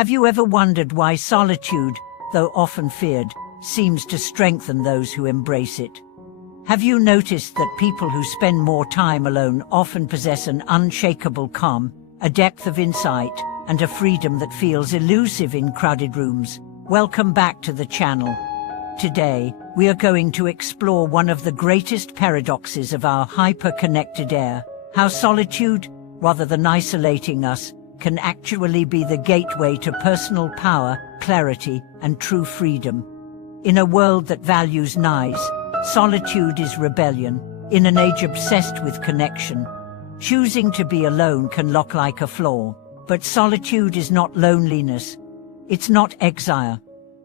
Have you ever wondered why solitude, though often feared, seems to strengthen those who embrace it? Have you noticed that people who spend more time alone often possess an unshakable calm, a depth of insight, and a freedom that feels elusive in crowded rooms? Welcome back to the channel. Today, we are going to explore one of the greatest paradoxes of our hyper-connected era: how solitude, rather than isolating us, can actually be the gateway to personal power, clarity, and true freedom. In a world that values noise, solitude is rebellion. In an age obsessed with connection, choosing to be alone can look like a flaw. But solitude is not loneliness. It's not exile.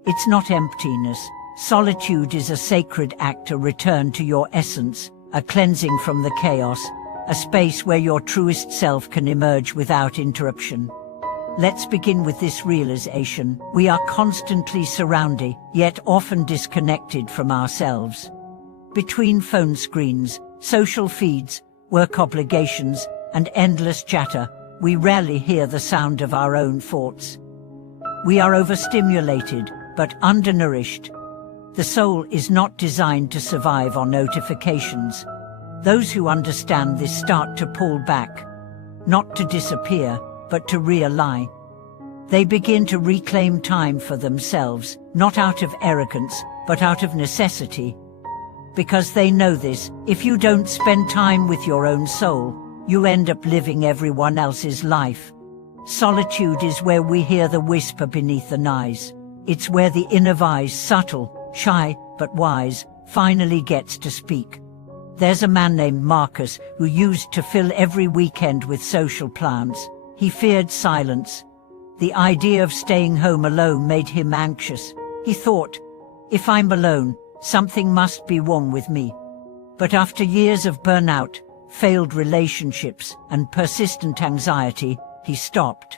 It's not emptiness. Solitude is a sacred act, a return to your essence, a cleansing from the chaos, a space where your truest self can emerge without interruption. Let's begin with this realization: we are constantly surrounded, yet often disconnected from ourselves. Between phone screens, social feeds, work obligations, and endless chatter, we rarely hear the sound of our own thoughts. We are overstimulated, but undernourished. The soul is not designed to survive on notifications. Those who understand this start to pull back, not to disappear, but to realign. They begin to reclaim time for themselves, not out of arrogance, but out of necessity. Because they know this: if you don't spend time with your own soul, you end up living everyone else's life. Solitude is where we hear the whisper beneath the noise. It's where the inner voice, subtle, shy, but wise, finally gets to speak. There's a man named Marcus who used to fill every weekend with social plans. He feared silence. The idea of staying home alone made him anxious. He thought, if I'm alone, something must be wrong with me. But after years of burnout, failed relationships, and persistent anxiety, he stopped.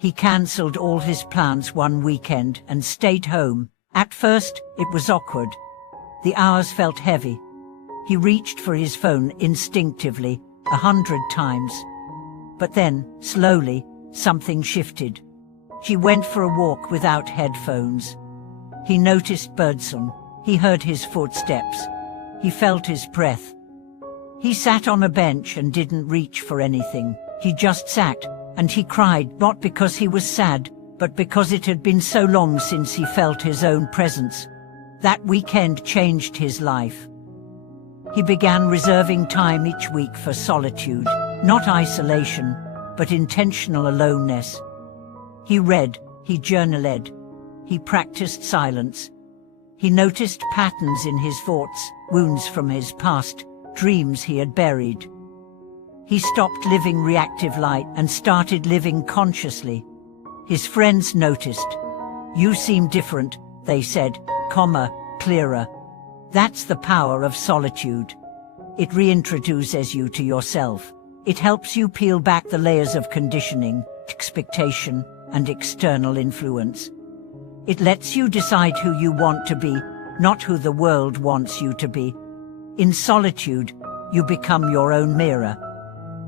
He cancelled all his plans one weekend and stayed home. At first, it was awkward. The hours felt heavy. He reached for his phone instinctively, 100 times. But then, slowly, something shifted. He went for a walk without headphones. He noticed birdsong. He heard his footsteps. He felt his breath. He sat on a bench and didn't reach for anything. He just sat, and he cried, not because he was sad, but because it had been so long since he felt his own presence. That weekend changed his life. He began reserving time each week for solitude, not isolation, but intentional aloneness. He read, he journaled, he practiced silence. He noticed patterns in his thoughts, wounds from his past, dreams he had buried. He stopped living reactive life and started living consciously. His friends noticed. You seem different, they said, clearer. That's the power of solitude. It reintroduces you to yourself. It helps you peel back the layers of conditioning, expectation, and external influence. It lets you decide who you want to be, not who the world wants you to be. In solitude, you become your own mirror.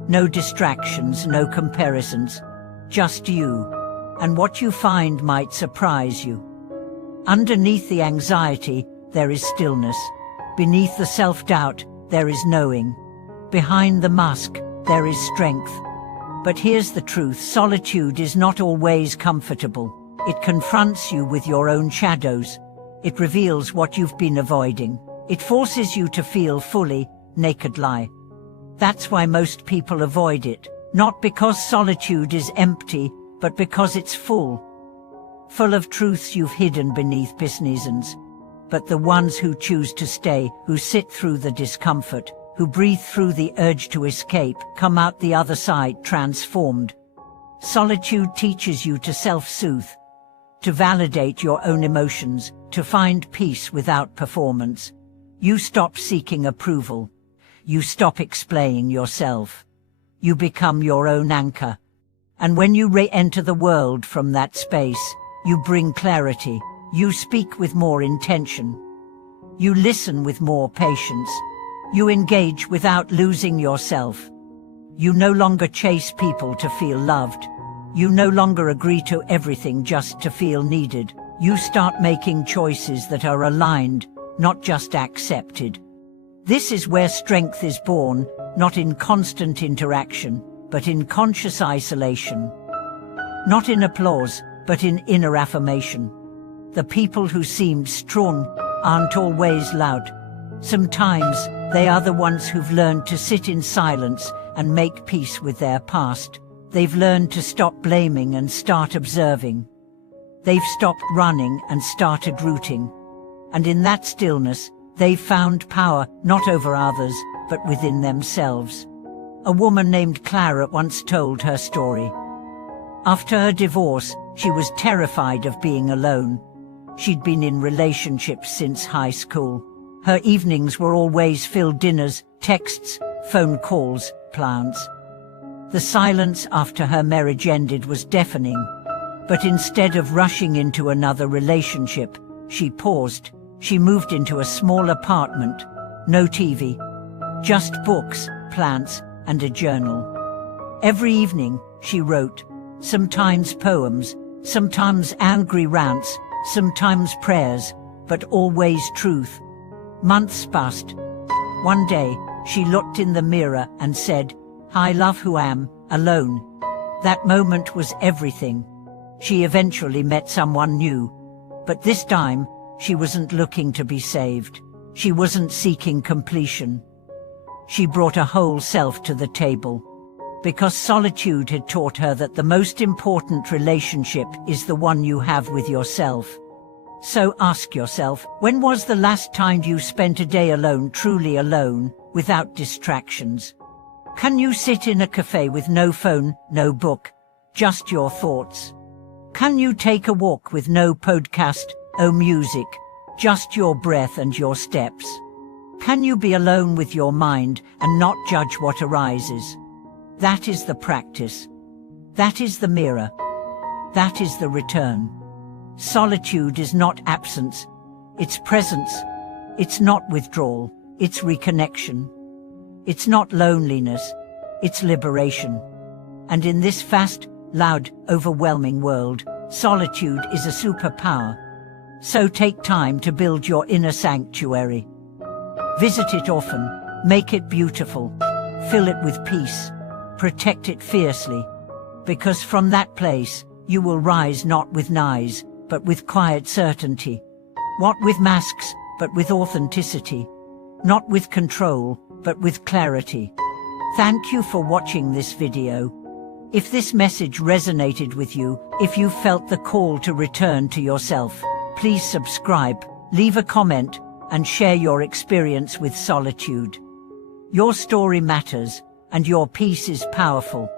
No distractions, no comparisons, just you. And what you find might surprise you. Underneath the anxiety, there is stillness. Beneath the self-doubt, there is knowing. Behind the mask, there is strength. But here's the truth: solitude is not always comfortable. It confronts you with your own shadows. It reveals what you've been avoiding. It forces you to feel fully, naked lie. That's why most people avoid it, not because solitude is empty, but because it's full. Full of truths you've hidden beneath businessons. But the ones who choose to stay, who sit through the discomfort, who breathe through the urge to escape, come out the other side transformed. Solitude teaches you to self-soothe, to validate your own emotions, to find peace without performance. You stop seeking approval. You stop explaining yourself. You become your own anchor. And when you re-enter the world from that space, you bring clarity. You speak with more intention. You listen with more patience. You engage without losing yourself. You no longer chase people to feel loved. You no longer agree to everything just to feel needed. You start making choices that are aligned, not just accepted. This is where strength is born, not in constant interaction, but in conscious isolation. Not in applause, but in inner affirmation. The people who seemed strong aren't always loud. Sometimes they are the ones who've learned to sit in silence and make peace with their past. They've learned to stop blaming and start observing. They've stopped running and started rooting. And in that stillness, they've found power not over others, but within themselves. A woman named Clara once told her story. After her divorce, she was terrified of being alone. She'd been in relationships since high school. Her evenings were always filled dinners, texts, phone calls, plans. The silence after her marriage ended was deafening. But instead of rushing into another relationship, she paused. She moved into a small apartment. No TV. Just books, plants, and a journal. Every evening, she wrote. Sometimes poems, sometimes angry rants, sometimes prayers, but always truth. Months passed. One day, she looked in the mirror and said, "I love who I am, alone." That moment was everything. She eventually met someone new. But this time, she wasn't looking to be saved. She wasn't seeking completion. She brought a whole self to the table. Because solitude had taught her that the most important relationship is the one you have with yourself. So ask yourself, when was the last time you spent a day alone, truly alone, without distractions? Can you sit in a cafe with no phone, no book, just your thoughts? Can you take a walk with no podcast, or music, just your breath and your steps? Can you be alone with your mind and not judge what arises? That is the practice. That is the mirror. That is the return. Solitude is not absence. It's presence. It's not withdrawal. It's reconnection. It's not loneliness. It's liberation. And in this fast, loud, overwhelming world, solitude is a superpower. So take time to build your inner sanctuary. Visit it often. Make it beautiful. Fill it with peace. Protect it fiercely. Because from that place, you will rise not with noise, but with quiet certainty. Not with masks, but with authenticity. Not with control, but with clarity. Thank you for watching this video. If this message resonated with you, if you felt the call to return to yourself, please subscribe, leave a comment, and share your experience with solitude. Your story matters, and your peace is powerful.